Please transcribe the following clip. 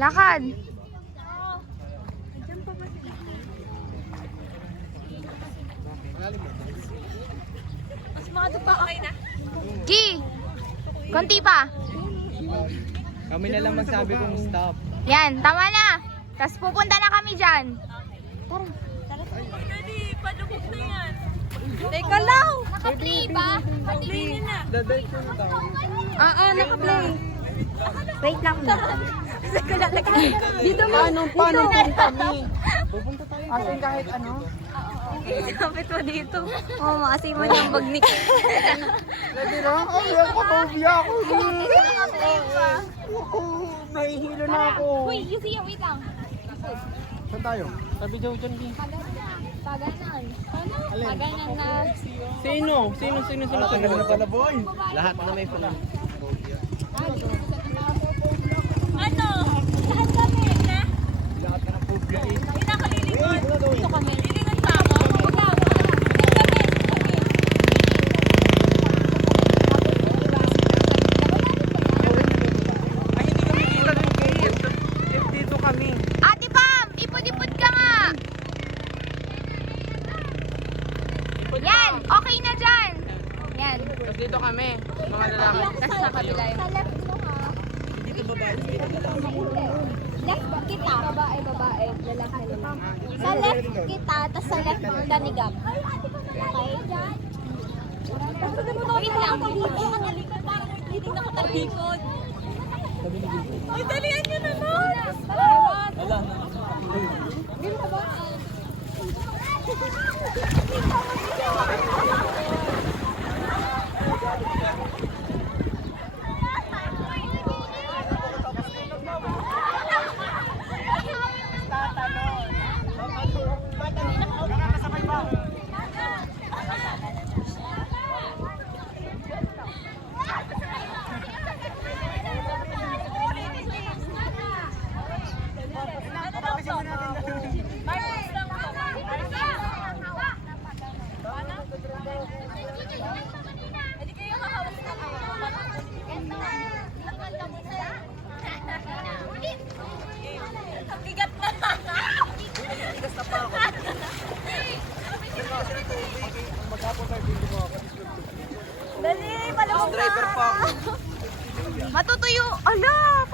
Lakad. Mas mga pa okay na. Gi! Konti pa. Kami na lang magsabi kung stop. Yan, tama na. Tapos pupunta na kami dyan. Dali, palubog na yan. Teka lang. Naka-play ba? Play na. Dadal ko na tayo. Naka-play. Wait lang na. Teka lang. Dito mo. Paano kami? Pupunta tayo. Atin kahit ano? Kapit mo dito. Oo, maasin mo yung bagnik. Pwede na? Ay, ako phobia ako. Naka-play pa. Nahihilo na ako. Uy, you see, wait lang. Saan tayo? Sabi daw dyan, Bi. Paganan. Alin? Paganan na. Sino? Sino? Tagal na pala, boy. Lahat na may pala. Ano? Saan kami? Na? Lahat na ng phobia eh. Hindi na kalilingon. Ito kami. Lilingon pa ako. Ay, hindi kami kita ng gate. If dito kami. Ate Pam, ipod-ipod ka nga. Yan, okay na dyan. Yan. Tapos dito kami. Mga lalaki. Nasa kabila yun. Sa left mo ha. Dito babae. Dito lalaki. Left kita. Babae, lalaki. Sa left kita, tapos sa left mo danigap. Okay? Wait lang. Dito na katalikod. Ay, dalian nyo naman! Wala. Ang bigat na! Dali, palabog na! Driver pa ako. Matutuyo. Ala,